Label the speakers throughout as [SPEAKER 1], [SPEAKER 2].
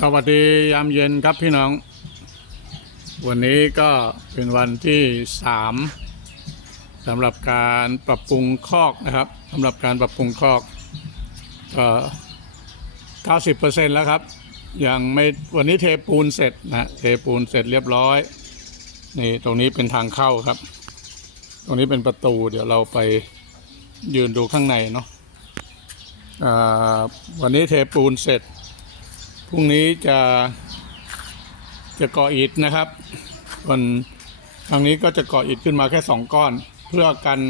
[SPEAKER 1] สวัสดียามเย็นครับพี่น้อง วันนี้ก็เป็นวันที่สามสำหรับการปรับปรุงคอกนะครับสำหรับการปรับปรุงคอกก็90%แล้วครับ ยังไม่วันนี้เทปูนเสร็จนะเทปูนเสร็จเรียบร้อยนี่ตรงนี้เป็นทางเข้าครับ ตรงนี้เป็นประตูเดี๋ยวเราไปยืนดูข้างในเนาะวันนี้เทปูนเสร็จ พรุ่งนี้จะจะก่ออิฐนะครับส่วนทางนี้ก็จะก่ออิฐขึ้นมาแค่สองก้อน เพื่อกัน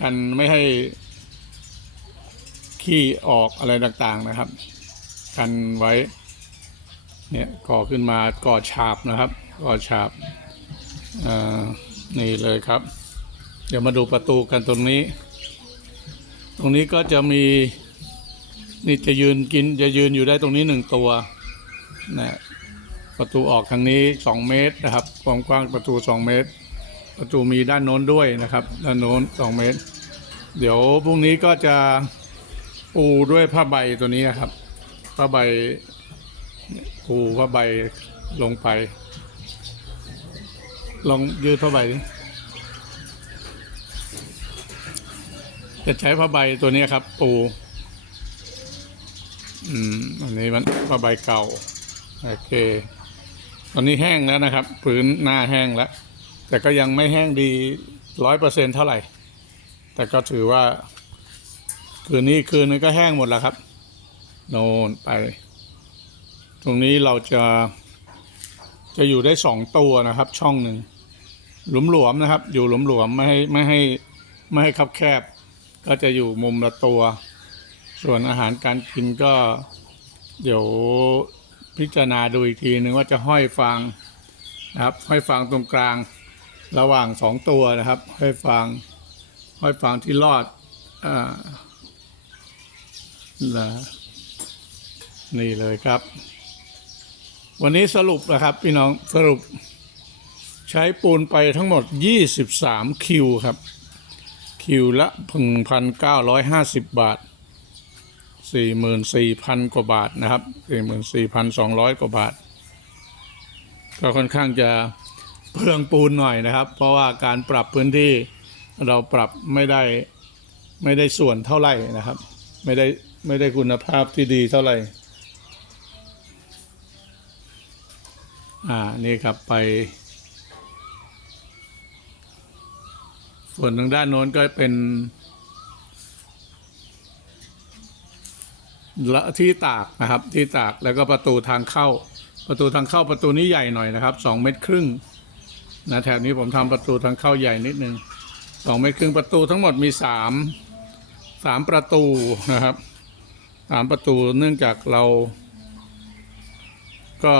[SPEAKER 1] กันไม่ให้ขี้ออกอะไรต่างๆนะครับ กันไว้เนี่ยก่อขึ้นมาก่อฉาบนะครับ ก่อฉาบนี่เลยครับ เดี๋ยวมาดูประตูกันตรงนี้ ตรงนี้ก็จะมี นี่จะยืนกินจะยืนอยู่ได้ตรงนี้หนึ่งตัวนะประตูออกทางนี้สองเมตรนะครับความกว้างประตูสองเมตร ประตูมีด้านโน้นด้วยนะครับ ด้านโน้นสองเมตร เดี๋ยวพรุ่งนี้ก็จะปูด้วยผ้าใบตัวนี้นะครับผ้าใบปูผ้าใบลงไป ลองยืดผ้าใบดิจะใช้ผ้าใบตัวนี้ครับ ปู อืมอันนี้มันผ้าใบเก่าโอเค ตอนนี้แห้งแล้วนะครับพื้นหน้าแห้งแล้ว แต่ก็ยังไม่แห้งดีร้อยเปอร์เซ็นเท่าไหร่ แต่ก็ถือว่า คืนนี้คืนนึงก็แห้งหมดแล้วครับ โน่นไป ตรงนี้เราจะ จะอยู่ได้สองตัวนะครับ ช่องหนึ่งหลวมนะครับ อยู่หลวมไม่ให้ไม่ให้ไม่ให้คับแคบ ก็จะอยู่มุมละตัว ส่วนอาหารการกินก็เดี๋ยวพิจารณาดูอีกทีหนึ่งว่าจะห้อยฟางนะครับ ห้อยฟางตรงกลางระหว่างสองตัวนะครับ ห้อยฟางห้อยฟางที่รอดอ่านะนี่เลยครับ วันนี้สรุปนะครับพี่น้องสรุปใช้ปูนไปทั้งหมด 23 คิวครับ คิวละ1,950บาท 44,000กว่าบาทนะครับ44,200กว่าบาท ก็ค่อนข้างจะเปลืองปูนหน่อยนะครับ เพราะว่าการปรับพื้นที่เราปรับไม่ได้ไม่ได้ส่วนเท่าไหร่นะครับ ไม่ได้ไม่ได้คุณภาพที่ดีเท่าไหร่ อ่า นี่ครับไป ส่วนทางด้านโน้นก็เป็น และ ที่ตากนะครับ ที่ตากแล้วก็ประตูทางเข้า ประตูทางเข้าประตูนี้ใหญ่หน่อยนะครับสองเมตรครึ่งนะแถวนี้ผมทำประตูทางเข้าใหญ่นิดนึงสองเมตรครึ่งประตูทั้งหมดมีสามสามประตูนะครับสามประตูเนื่องจากเรา ก็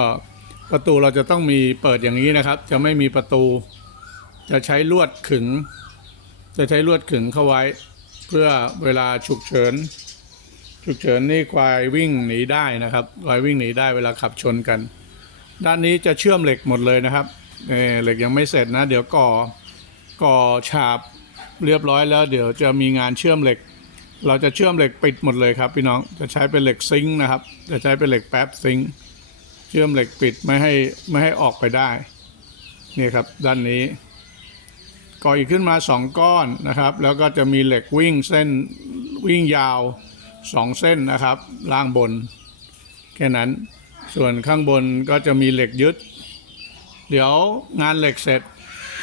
[SPEAKER 1] ประตูเราจะต้องมีเปิดอย่างนี้นะครับ จะไม่มีประตู จะใช้ลวดขึง จะใช้ลวดขึงเข้าไว้ เพื่อเวลาฉุกเฉิน ฉุกเฉินนี่ควายวิ่งหนีได้นะครับควายวิ่งหนีได้เวลาขับชนกัน ด้านนี้จะเชื่อมเหล็กหมดเลยนะครับเออเหล็กยังไม่เสร็จนะ เดี๋ยวก่อก่อฉาบเรียบร้อยแล้ว เดี๋ยวจะมีงานเชื่อมเหล็ก เราจะเชื่อมเหล็กปิดหมดเลยครับ พี่น้องจะใช้เป็นเหล็กซิงค์นะครับ จะใช้เป็นเหล็กแป๊บซิงค์เชื่อมเหล็กปิดไม่ให้ไม่ให้ออกไปได้นี่ครับด้านนี้ก่ออีกขึ้นมาสองก้อนนะครับ แล้วก็จะมีเหล็กวิ่งเส้นวิ่งยาว สองเส้นนะครับ ล่างบน แค่นั้น ส่วนข้างบนก็จะมีเหล็กยึด เดี๋ยวงานเหล็กเสร็จ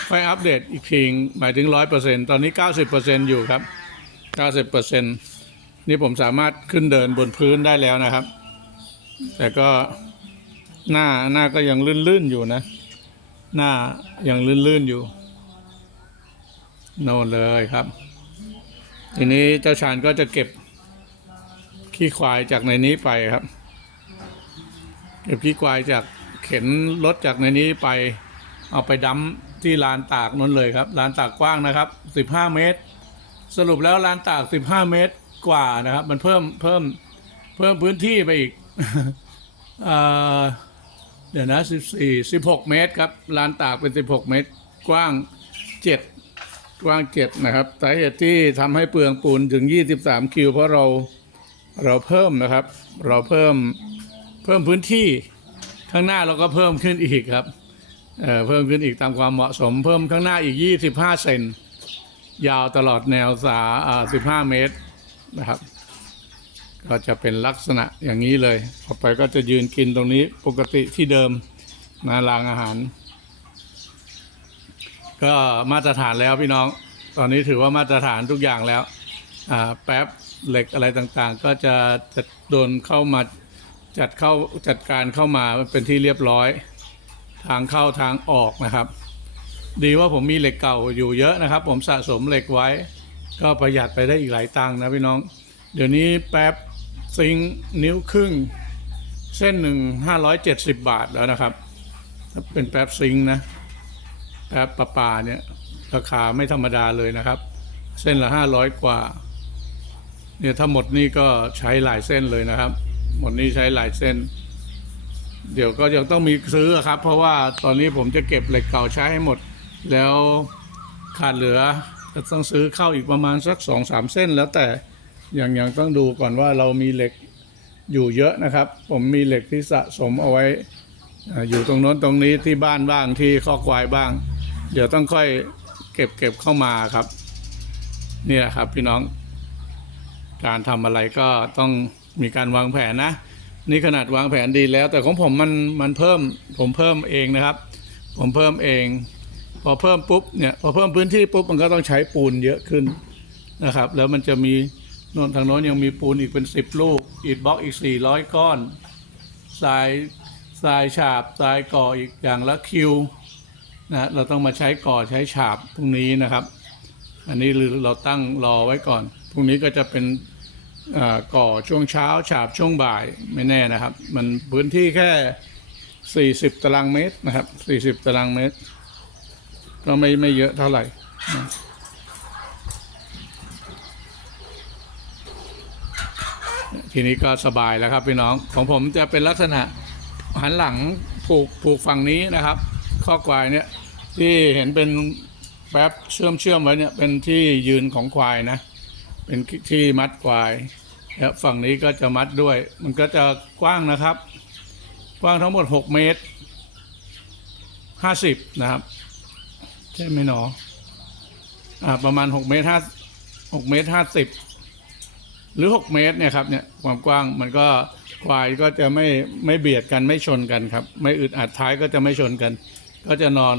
[SPEAKER 1] ค่อยอัปเดตอีกทีหมายถึงร้อยเปอร์เซ็นตอนนี้เก้าสิบเปอร์เซ็นอยู่ครับเก้าสิบเปอร์เซ็นนี่ผมสามารถขึ้นเดินบนพื้นได้แล้วนะครับ แต่ก็หน้าหน้าก็ยังลื่นๆอยู่นะ หน้ายังลื่นๆอยู่โน่นเลยครับ ทีนี้เจ้าชานก็จะเก็บ ขี้ควายจากในนี้ไปครับ เก็บขี้ควายจากเข็นรถจากในนี้ไป เอาไปดั้มที่ลานตากนั่นเลยครับลานตากกว้างนะครับ 15 เมตร สรุปแล้วลานตาก 15 เมตรกว่านะครับ มันเพิ่มเพิ่มเพิ่มพื้นที่ไปอีกเอ่อเดี๋ยวนะ 14 16 เมตรครับลานตากเป็น 16 เมตร กว้าง 7 กว้าง 7 นะครับสาเหตุที่ทำให้เปลืองปูนถึง 23 คิวเพราะเรา เราเพิ่มนะครับ เราเพิ่มเพิ่มพื้นที่ข้างหน้าเราก็เพิ่มขึ้นอีกครับเเพิ่มขึ้นอีกตามความเหมาะสม เพิ่มข้างหน้าอีก 25 เซนยาวตลอดแนวสา15 เมตรนะครับ ก็จะเป็นลักษณะอย่างนี้เลยต่อไปก็จะยืนกินตรงนี้ปกติที่เดิมนะรางอาหาร ก็มาตรฐานแล้วพี่น้อง ตอนนี้ถือว่ามาตรฐานทุกอย่างแล้ว แป๊บเหล็กอะไรต่างๆ ก็จะจะโดนเข้ามาจัดเข้าจัดการเข้ามาเป็นที่เรียบร้อย ทางเข้าทางออกนะครับ ดีว่าผมมีเหล็กเก่าอยู่เยอะนะครับ ผมสะสมเหล็กไว้ ก็ประหยัดไปได้อีกหลายตังค์นะพี่น้อง เดี๋ยวนี้แป๊บซิงนิ้วครึ่ง เส้นหนึ่งห้าร้อยเจ็ดสิบบาทแล้วนะครับถ้าเป็นแป๊บซิงนะแป๊บประปาเนี่ยราคาไม่ธรรมดาเลยนะครับ เส้นละห้าร้อยกว่า เนี่ยถ้าหมดนี่ก็ใช้หลายเส้นเลยนะครับ หมดนี่ใช้หลายเส้น เดี๋ยวก็ยังต้องมีซื้อครับ เพราะว่าตอนนี้ผมจะเก็บเหล็กเก่าใช้ให้หมด แล้วขาดเหลือจะต้องซื้อเข้าอีกประมาณสักสองสามเส้น แล้วแต่ยังยังต้องดูก่อนว่าเรามีเหล็กอยู่เยอะนะครับ ผมมีเหล็กที่สะสมเอาไว้อยู่ตรงโน้นตรงนี้ที่บ้านบ้างที่ข้อควายบ้าง เดี๋ยวต้องค่อยเก็บเก็บเข้ามาครับนี่แหละครับพี่น้อง การทำอะไรก็ต้องมีการวางแผนนะ นี่ขนาดวางแผนดีแล้ว แต่ของผมมันมันเพิ่มผมเพิ่มเองนะครับ ผมเพิ่มเอง พอเพิ่มปุ๊บเนี่ยพอเพิ่มพื้นที่ปุ๊บมันก็ต้องใช้ปูนเยอะขึ้นนะครับ แล้วมันจะมีโน่นทางโน้นยังมีปูนอีกเป็นสิบลูกอิฐบล็อกอีกสี่ร้อยก้อนทรายทรายฉาบทรายก่ออีกอย่างละคิวนะเราต้องมาใช้ก่อใช้ฉาบพรุ่งนี้นะครับ อันนี้เราตั้งรอไว้ก่อนพรุ่งนี้ก็จะเป็น ก่อช่วงเช้าฉาบช่วงบ่ายไม่แน่นะครับ มันพื้นที่แค่ 40 ตารางเมตรนะครับ 40 ตารางเมตร ก็ไม่ไม่เยอะเท่าไหร่ทีนี้ก็สบายแล้วครับพี่น้องของผมจะเป็นลักษณะหันหลังผูกผูกฝั่งนี้นะครับ ข้อควายเนี่ยที่เห็นเป็นแป๊บเชื่อมเชื่อมไว้เนี่ยเป็นที่ยืนของควายนะ เป็นที่มัดควาย แล้วฝั่งนี้ก็จะมัดด้วย มันก็จะกว้างนะครับ กว้างทั้งหมด 6 เมตร 50 นะครับ ใช่ไหมหนออ่าประมาณ 6 เมตรห้า6เมตร50 หรือ 6 เมตรเนี่ยครับเนี่ยความกว้างมันก็ควายก็จะไม่ไม่เบียดกันไม่ชนกันครับ ไม่อึดอัดท้ายก็จะไม่ชนกัน ก็จะนอน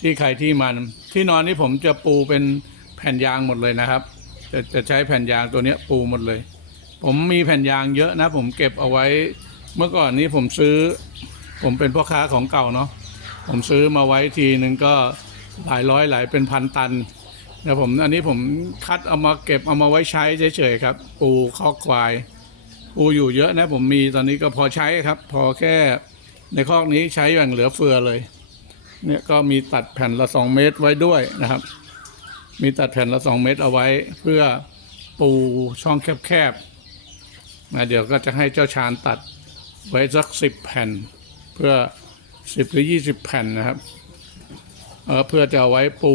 [SPEAKER 1] ที่ใครที่มัน ที่นอนนี่ผมจะปูเป็นแผ่นยางหมดเลยนะครับ จะจะใช้แผ่นยางตัวเนี้ยปูหมดเลย ผมมีแผ่นยางเยอะนะ ผมเก็บเอาไว้ เมื่อก่อนนี้ผมซื้อ ผมเป็นพ่อค้าของเก่าเนาะผมซื้อมาไว้ทีหนึ่งก็หลายร้อยหลายเป็นพันตันนะผมอันนี้ผมคัดเอามาเก็บเอามาไว้ใช้เฉยๆครับ ปูคอกควาย ปูอยู่เยอะนะ ผมมีตอนนี้ก็พอใช้ครับ พอแค่ในคอกนี้ใช้อย่างเหลือเฟือเลย เนี่ยก็มีตัดแผ่นละสองเมตรไว้ด้วยนะครับ มีตัดแผ่นละสองเมตรเอาไว้ เพื่อปูช่องแคบๆนะเดี๋ยวก็จะให้เจ้าชาญตัดไว้สักสิบแผ่น เพื่อสิบหรือยี่สิบแผ่นนะครับเออเพื่อจะเอาไว้ปู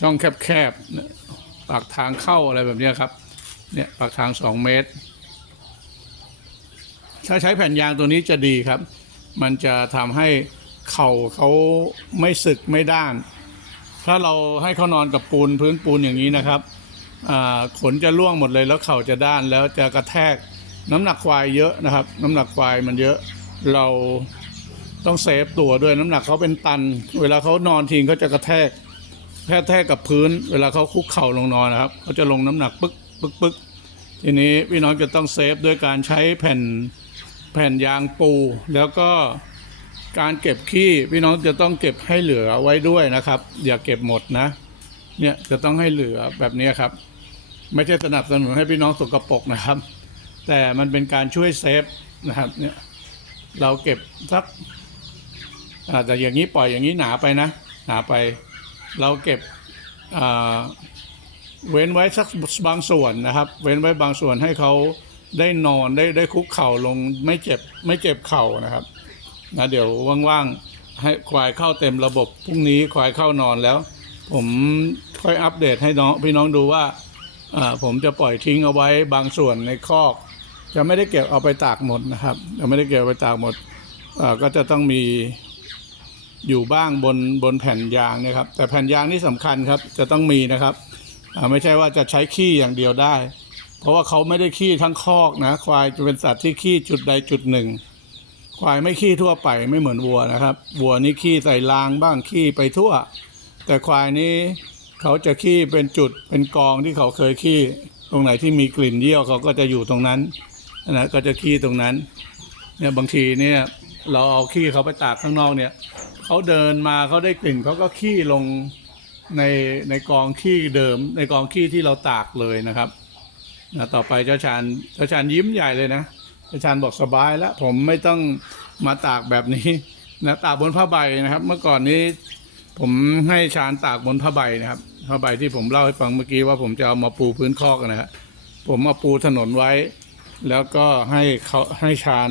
[SPEAKER 1] ช่องแคบๆปากทางเข้าอะไรแบบนี้ครับเนี่ยปากทางสองเมตร ถ้าใช้แผ่นยางตัวนี้จะดีครับ มันจะทำให้เข่าเขาไม่สึกไม่ด้าน ถ้าเราให้เขานอนกับปูนพื้นปูนอย่างนี้นะครับขนจะร่วงหมดเลยแล้วเข่าจะด้านแล้วจะกระแทกน้ำหนักควายเยอะนะครับ น้ำหนักควายมันเยอะเราต้องเซฟตัวด้วยน้ำหนักเขาเป็นตัน เวลาเขานอนทิ้งเขาจะกระแทกแทกแทกกับพื้น เวลาเขาคุกเข่าลงนอนนะครับเขาจะลงน้ำหนักปึ๊กปึ๊กปึ๊กทีนี้พี่น้องจะต้องเซฟด้วยการใช้แผ่นแผ่นยางปูแล้วก็ การเก็บขี้พี่น้องจะต้องเก็บให้เหลือไว้ด้วยนะครับ อย่าเก็บหมดนะ เนี่ยจะต้องให้เหลือแบบนี้ครับ ไม่ใช่สนับสนุนให้พี่น้องสกปรกนะครับ แต่มันเป็นการช่วยเซฟนะครับเนี่ยเราเก็บสักอาแต่อย่างนี้ปล่อยอย่างนี้หนาไปนะ หนาไป เราเก็บเว้นไว้สักบางส่วนนะครับ เว้นไว้บางส่วนให้เขาได้นอนได้ได้คุกเข่าลงไม่เจ็บไม่เจ็บเข่านะครับ นะเดี๋ยวว่างๆให้ควายเข้าเต็มระบบพรุ่งนี้ควายเข้านอนแล้ว ผมค่อยอัปเดตให้น้องพี่น้องดูว่าผมจะปล่อยทิ้งเอาไว้บางส่วนในคอก จะไม่ได้เก็บเอาไปตากหมดนะครับจะไม่ได้เก็บไปตากหมดก็จะต้องมีอยู่บ้างบนบนแผ่นยางนะครับ แต่แผ่นยางนี่สำคัญครับจะต้องมีนะครับไม่ใช่ว่าจะใช้ขี้อย่างเดียวได้ เพราะว่าเขาไม่ได้ขี้ทั้งคอกนะควายจะเป็นสัตว์ที่ขี้จุดใดจุดหนึ่ง ควายไม่ขี้ทั่วไปไม่เหมือนวัวนะครับ วัวนี่ขี้ใส่รางบ้างขี้ไปทั่ว แต่ควายนี้เขาจะขี้เป็นจุดเป็นกองที่เขาเคยขี้ ตรงไหนที่มีกลิ่นเยี่ยวเขาก็จะอยู่ตรงนั้นนะก็จะขี้ตรงนั้นเนี่ยบางทีเนี่ยเราเอาขี้เขาไปตากข้างนอกเนี่ยเขาเดินมาเขาได้กลิ่นเขาก็ขี้ลงในในกองขี้เดิม ในกองขี้ที่เราตากเลยนะครับนะต่อไปเจ้าชานเจ้าชานยิ้มใหญ่เลยนะ เจ้าชานบอกสบายแล้ว ผมไม่ต้องมาตากแบบนี้นะตากบนผ้าใบนะครับ เมื่อก่อนนี้ ผมให้ชานตากบนผ้าใบนะครับผ้าใบที่ผมเล่าให้ฟังเมื่อกี้ว่าผมจะเอามาปูพื้นคอกนะครับผมมาปูถนนไว้ แล้วก็ให้เขาให้ชาน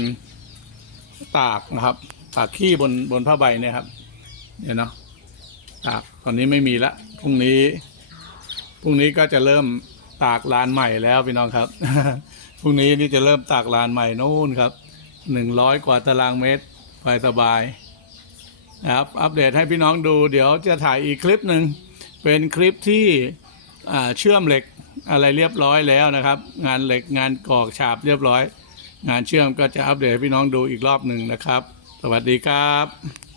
[SPEAKER 1] ตากนะครับ ตากขี้บนบนผ้าใบเนี่ยครับเนี่ยเนาะตากตอนนี้ไม่มีละพรุ่งนี้พรุ่งนี้ก็จะเริ่มตากลานใหม่แล้วพี่น้องครับ พรุ่งนี้นี่จะเริ่มตากลานใหม่นู่นครับหนึ่งร้อยกว่าตารางเมตรไปสบายนะครับ อัปเดตให้พี่น้องดู เดี๋ยวจะถ่ายอีกคลิปหนึ่งเป็นคลิปที่เชื่อมเหล็กอะไรเรียบร้อยแล้วนะครับ งานเหล็กงานกอกฉาบเรียบร้อย งานเชื่อมก็จะอัปเดตให้พี่น้องดูอีกรอบหนึ่งนะครับ สวัสดีครับ